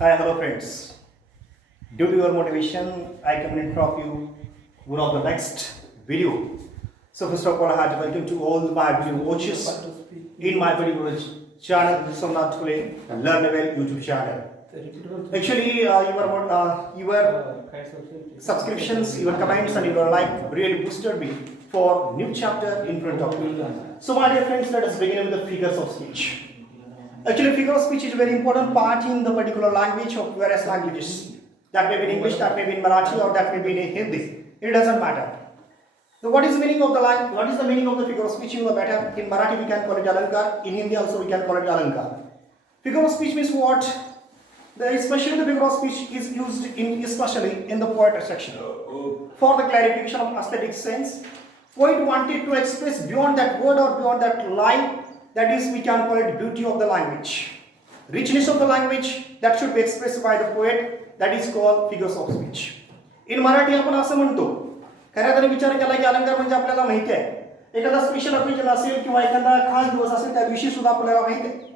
Hi, hello friends. Due to your motivation, I come in front of you one of the next video. So first of all, I had to welcome to all my video watchers in my video channel, Somnath Phule Learnable YouTube channel. Actually, your subscriptions, your comments, and your like really boosted me for new chapter in front of me. So my dear friends, let us begin with the figures of speech. Actually, figure of speech is a very important part in the particular language of various languages. That may be in English, that may be in Marathi, or that may be in Hindi. It doesn't matter. So, what is the meaning of the line? What is the meaning of the figure of speech in the matter? In Marathi, we can call it alankar. In Hindi, also we can call it alankar. Figure of speech means what? Especially the figure of speech is used especially in the poetry section. For the clarification of aesthetic sense, poet wanted to express beyond that word or beyond that line. That is, we can call it beauty of the language. Richness of the language that should be expressed by the poet, that is called figures of speech. In Marathi आपण असं म्हणतो, खऱ्या अर्थाने विचार केला की अलंकार म्हणजे आपल्याला माहिती आहे. एखादा स्पेशल ऑकेजन असेल किंवा एखादा खास दिवस असेल त्या दिवशी सुद्धा आपल्याला माहिती आहे.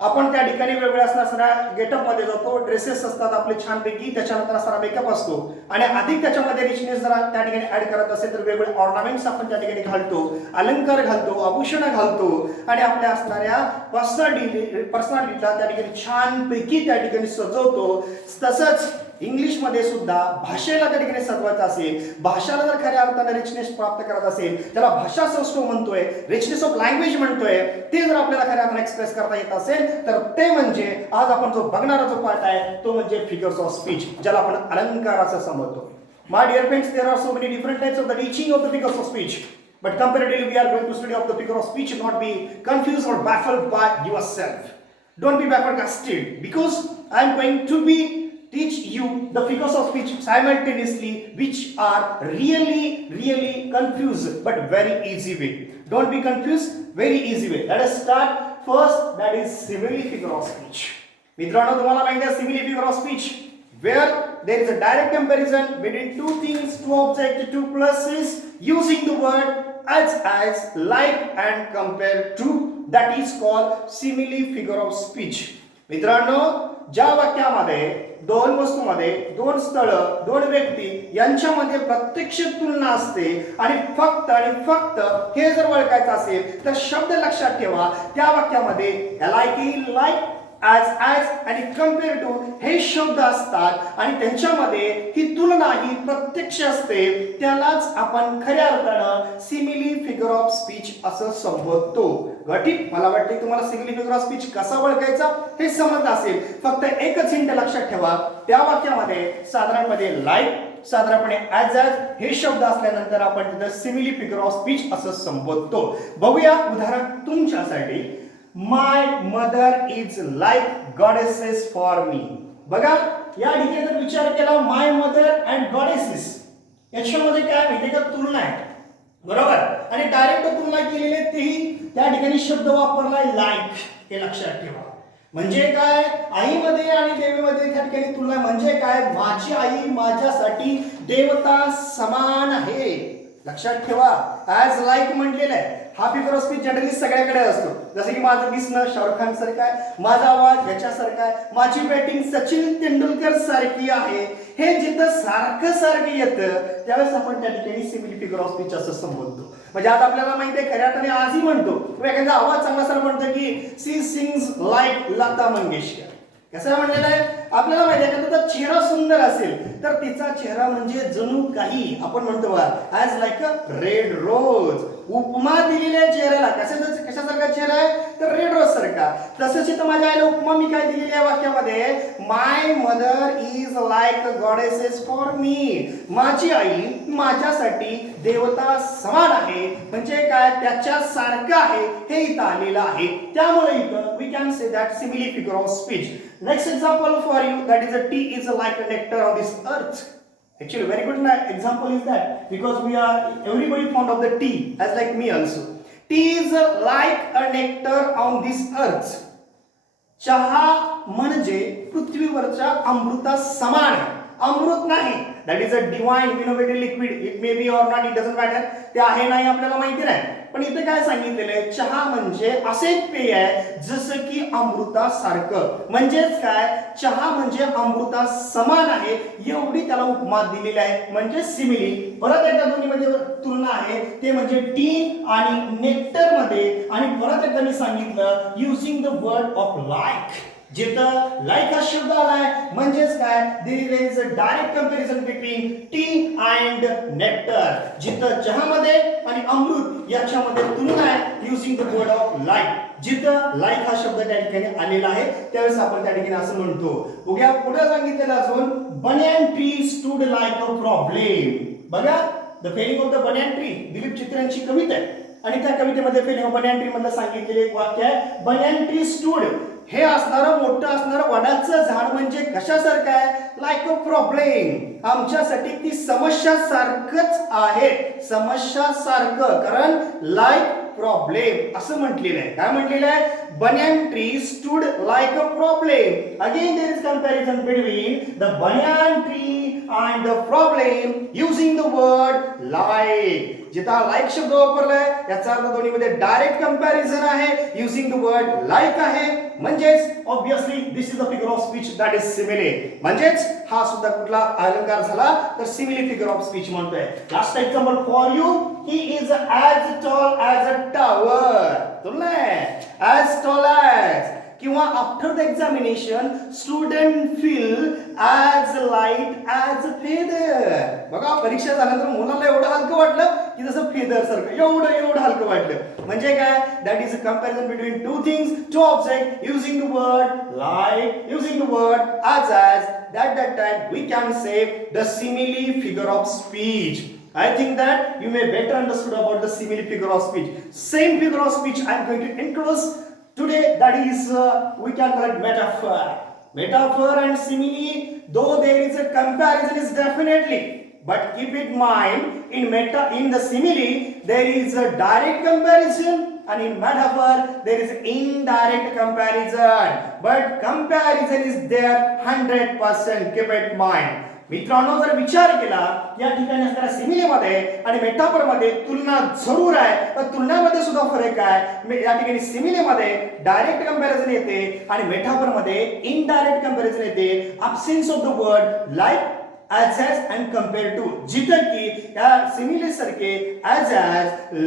आपण त्या ठिकाणी वेगवेगळ्या असणाऱ्या गेटअप मध्ये जातो, ड्रेसेस असतात आपले छानपैकी, त्याच्यानंतर असणारा मेकअप असतो आणि अधिक त्याच्यामध्ये रिचनेस जर त्या ठिकाणी ऍड करत असेल तर वेगवेगळे ऑर्नामेंट्स आपण त्या ठिकाणी घालतो, अलंकार घालतो, आभूषण घालतो आणि आपल्या असणाऱ्या पर्सनॅलिटीला त्या ठिकाणी छानपैकी त्या ठिकाणी सजवतो. तसंच इंग्लिशमध्ये सुद्धा भाषेला त्या ठिकाणी सजवायचं असेल, भाषाला जर खऱ्या अर्थाने रिचनेस प्राप्त करत असेल, त्याला भाषा सौष्ठव म्हणतोय, रिचनेस ऑफ लँग्वेज म्हणतोय, ते जर आपल्याला खऱ्या अर्थाने एक्सप्रेस करता येत असेल तर ते म्हणजे आज आपण जो बघणारा जो पार्ट आहे तो म्हणजे फिगर्स ऑफ स्पीच, ज्याला आपण अलंकार असं समजतो. My dear friends, there are so many different types of the teaching of the figures of speech. But comparatively, we are going to study of the figure of speech. Not be confused or baffled by yourself. Don't be flabbergasted because I am going to be teach you the figures of speech simultaneously, which are really confused but very easy way. Don't be confused, very easy way. Let us start first. That is simile figure of speech. मित्रांनो, तुम्हाला माहिती आहे simile figure of speech, where there is a direct comparison between two things, two objects, two places, using the word as, like, and compare to. That is called simile figure of speech. मित्रांनो, ज्या वाक्यामध्ये दोन वस्तूमध्ये दोन स्थळ, दोन व्यक्ती यांच्यामध्ये प्रत्यक्ष तुलना असते आणि फक्त हे जर ओळखायचं असेल तर शब्द लक्षात ठेवा. त्या वाक्यामध्ये लाईक, as आणि कंपेअर टू हे शब्द असतात आणि त्यांच्यामध्ये ही तुलना ही प्रत्यक्ष असते. त्यालाच आपण खऱ्या अर्थानं सिमिली फिगर ऑफ स्पीच असं संबोधतो. गटिक, मला वाटतं तुम्हाला सिमिली फिगर ऑफ स्पीच कसा ओळखायचा हे समजलं असेल. फक्त एकच हिंट लक्षात ठेवा, त्या वाक्यामध्ये साधारणपणे लाईक, साधारणपणे ॲज हे शब्द असल्यानंतर आपण तिथं सिमिली फिगर ऑफ स्पीच असं संबोधतो. बघूया उदाहरण तुमच्यासाठी. My mother is like goddesses for me. बघा, या ठिकाणी जर विचार केला माय मदर अँड गॉडेसेस, याच्यामध्ये काय माहिती का, तुलना आहे, बरोबर. आणि डायरेक्ट तुलना केलेली आहे, तेही त्या ठिकाणी शब्द वापरलाय लाईक. हे लक्षात ठेवा. म्हणजे काय, आईमध्ये आणि देवीमध्ये त्या ठिकाणी तुलना. म्हणजे काय, माझी आई माझ्यासाठी देवता समान आहे. लक्षात ठेवा, ॲज लाईक म्हटलेलं आहे. हा फिगर ऑफ स्पीच जनरली सगळ्याकडे असतो. जसं की माझं दिसणं शाहरुख खान सारखं आहे, माझा आवाज याच्यासारखा आहे, माझी बॅटिंग सचिन तेंडुलकर सारखी आहे. हे जिथं सारखं येतं त्यावेळेस आपण त्या ठिकाणी सिमिली फिगर ऑफ स्पीच असं संबोधतो. म्हणजे आज आपल्याला माहिती आहे, खऱ्या अर्थाने आजही म्हणतो, एखादा आवाज चांगला असं म्हणतो की she sings like Lata Mangeshkar. कसं म्हणलेलं आहे, आपल्याला माहिती आहे, एखादा चेहरा सुंदर असेल तर तिचा चेहरा म्हणजे जणू काही आपण म्हणतो as like a red rose. उपमा दिलेल्या चेहऱ्याला कशासारखा चेहरा आहे, तर रेड रोज सारखा. तसंच इथं माझ्या आईला उपमा मी काय दिलेली आहे वाक्यामध्ये, my mother is like goddesses for me. माझी आई माझ्यासाठी देवता समान आहे. म्हणजे काय, त्याच्या सारखं आहे हे इथं आलेलं आहे. त्यामुळे इथं we can say that simile figure of speech. Next example for you, that is a tea is like a nectar on this earth. Actually, very good example is that because we are everybody fond of the tea, as like me also. Tea is like a nectar on this earth. चहा म्हणजे पृथ्वीवरच्या अमृता समान. अमृत नाही, that is a divine innovative liquid. It may be or not, it doesn't matter. ते आहे नाही आपल्याला माहिती नाही. पण इथे काय सांगितलेलं आहे, चहा म्हणजे असे एक पेय आहे जसं की अमृतासारखं. म्हणजेच काय, चहा म्हणजे अमृता समान आहे एवढी त्याला उपमा दिलेली आहे, म्हणजे सिमिली. परत एकदा दोन्हीमध्ये तुलना आहे, ते म्हणजे टी आणि नेक्टर मध्ये. आणि परत एकदा मी सांगितलं using the word of like. जिथं लाईक हा शब्द आलाय म्हणजेच काय, there is a direct comparison between tea and nectar. जिथं चहामध्ये आणि अमृत याच्यामध्ये तुलना आहे using the word of like. जिथं लाईक हा शब्द त्या ठिकाणी आलेला आहे त्यावेळेस आपण त्या ठिकाणी असं म्हणतो. बघूया पुढे सांगितलेलं अजून, banyan tree stood like a problem. बघा, the felling of the banyan tree, Dilip चित्र्यांची कविता आहे आणि त्या कवितेमध्ये फेलिंग ऑफ बनियन ट्री मधलं सांगितलेलं एक वाक्य आहे, बनियन ट्री स्टूड. हे असणारं मोठं असणारं वडाचं झाड म्हणजे कशासारखं आहे, लाईक अ प्रॉब्लेम. आमच्यासाठी ती समस्या सारखंच आहे, समस्या सारखं. कारण लाईक प्रॉब्लेम असं म्हटलेलं आहे. काय म्हटलेलं आहे, banyan tree stood like a problem. Again there is comparison between the banyan tree and the problem using the word like. जिथं लाईक शब्द वापरलाय याचा अर्थ दोन्हीमध्ये डायरेक्ट कंपॅरिझन आहे, युजिंग द वर्ड लाईक आहे. म्हणजेच obviously this is a figure of speech that is simile. म्हणजेच हा सुद्धा कुठला अलंकार झाला तर सिमिली फिगर ऑफ स्पीच म्हणतोय. Last example for you, he is as tall as a tower. तुला ॲज टॉल ॲज. किंवा after the examination student feel as light as feather. बघा, परीक्षा झाल्यानंतर मुलाला एवढं हलकं वाटलं की जसं फेदर सारखं एवढं हलकं वाटलं. म्हणजे काय, that is a comparison between two things, two object, using the word like, using the word as. That time we can say the simile figure of speech. I think that you may better understood about the simile figure of speech. Same figure of speech I am going to introduce today, that is we can call it metaphor. Metaphor and simile, though there is a comparison is definitely, but keep in mind in the simile there is a direct comparison and in metaphor there is indirect comparison, but comparison is there 100%. keep it mind. मित्रांनो, जर विचार केला या ठिकाणी असणाऱ्या सिमिलीमध्ये आणि मेटाफरमध्ये तुलना जरूर आहे, पण तुलनामध्ये सुद्धा फरक आहे. या ठिकाणी सिमिलीमध्ये डायरेक्ट कंपॅरिझन येते आणि मेटाफरमध्ये इनडायरेक्ट कंपॅरिझन येते. Absence of the word like, as and compare to. जिथं की या सिमिली सारखे as,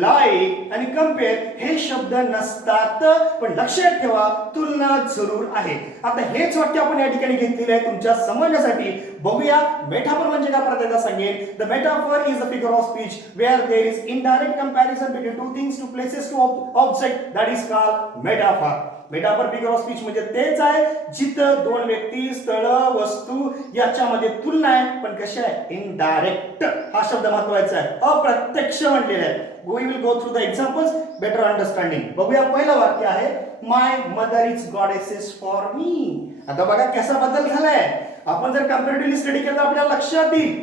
like आणि compare हे शब्द नसतात, पण लक्षात ठेवा तुलना जरूर आहे. आता हेच वाक्य आपण या ठिकाणी घेतलेले आहे तुमच्या समजण्यासाठी. बघूया मेटाफर म्हणजे काय, परत एकदा सांगेन. The metaphor is a figure of speech where there is indirect comparison between two things, two places, two object, that is called metaphor. Metaphor figure of speech म्हणजे तेच आहे जिथं दोन व्यक्ती, स्थळ, वस्तू याच्यामध्ये तुलना आहे, पण कशी आहे, इनडायरेक्ट. हा शब्द महत्वाचा आहे, अप्रत्यक्ष म्हटलेला आहे. We will go through the examples better understanding. बघूया, पहिलं वाक्य आहे, my mother is goddesses for me. आता बघा कसा बदल झालाय. आपण जर कंपॅरेटिव्हली स्टडी केलं तर आपल्याला लक्षात येईल.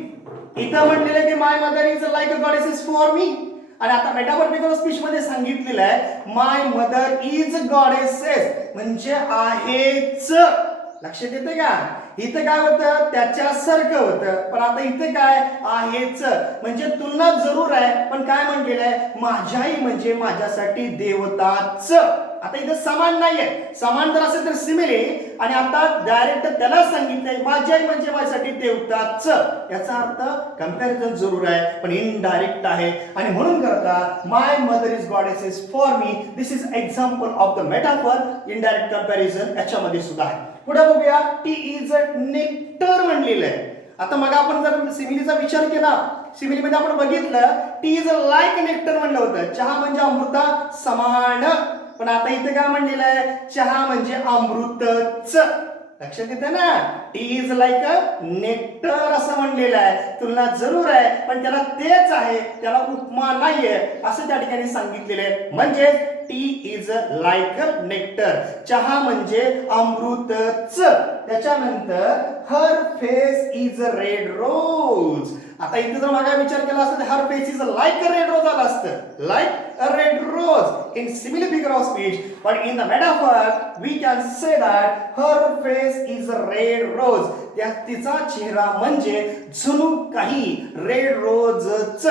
इथं म्हटलेलं आहे की my mother is like a goddesses for me, आणि आता मेटाफर फिगर ऑफ स्पीच मध्ये सांगितलेलं आहे माय मदर इज गॉडेसेस म्हणजे आहेच. लक्षात येते का, इथं काय होतं, त्याच्यासारखं होतं, पण आता इथे काय आहेच. म्हणजे तुलना जरूर आहे, पण काय म्हटलेलं आहे, माझ्याही म्हणजे माझ्यासाठी देवताच. आता इथे समान नाहीये, समान जर असेल तर सिमिली, आणि आता डायरेक्ट त्याला सांगितलंय माझ्याही म्हणजे माझ्यासाठी देवताच. याचा अर्थ कंपॅरिझन जरूर आहे, पण इनडायरेक्ट आहे. आणि म्हणून करता my mother is goddesses for me, this is example of the metaphor. Indirect comparison याच्यामध्ये सुद्धा आहे. पुढे बघूया, टी इज नेक्टर म्हणलेलं आहे. आता मग आपण जर सिमिलीचा विचार केला, सिमिलीमध्ये आपण बघितलं टी इज लाईक नेक्टर म्हणलं होतं, चहा म्हणजे अमृता समान. पण आता इथे काय म्हणलेलं आहे, चहा म्हणजे अमृतच. लक्षात येते ना, T is like a nectar असं म्हणलेलं आहे. तुलना जरूर आहे, पण त्याला तेच आहे, त्याला उपमा नाहीये असं त्या ठिकाणी सांगितलेलं आहे. म्हणजे tea is like a nectar, चहा म्हणजे अमृतच. त्याच्यानंतर her face is a red rose. आता इथे जर माझा विचार केला असता तर her face is like a red rose आलं असतं, like a red rose in similar figure of speech. But in the metaphor we can say that her face is a red rose. तिचा चेहरा म्हणजे जणू काही रेड रोजच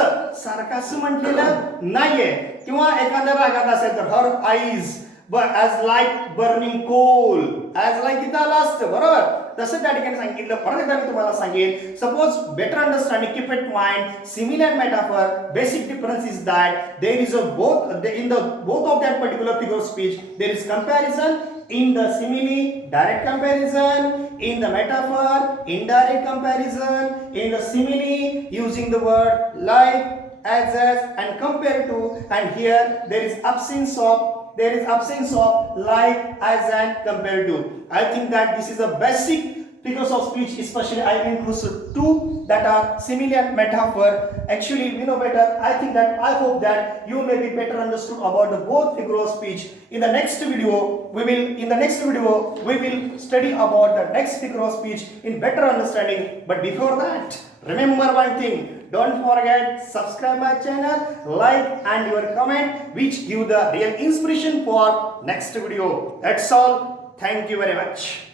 सारखं असं म्हटलेलं नाहीये. किंवा एखाद्या रागात असेल तर her eyes as like burning coal, as like इथं आलं असतं बरोबर. तसं त्या ठिकाणी सांगितलं. परत एकदा मी तुम्हाला सांगेन, suppose better understanding, keep it mind, similar metaphor, basic difference is that there is a both in the both of that particular figure of speech there is comparison. In the simile, direct comparison. In the metaphor, indirect comparison. In the simile, using the word like, as, and compare to. And here there is absence of like, as, and compare to. I think that this is a basic figures of speech, especially I include two that are simile and metaphor. Actually, you know better. I think that I hope that you may be better understood about the both figure of speech. In the next video, we will study about the next figure of speech in better understanding. But before that, remember one thing. Don't forget, subscribe my channel, like and your comment, which give the real inspiration for next video. That's all. Thank you very much.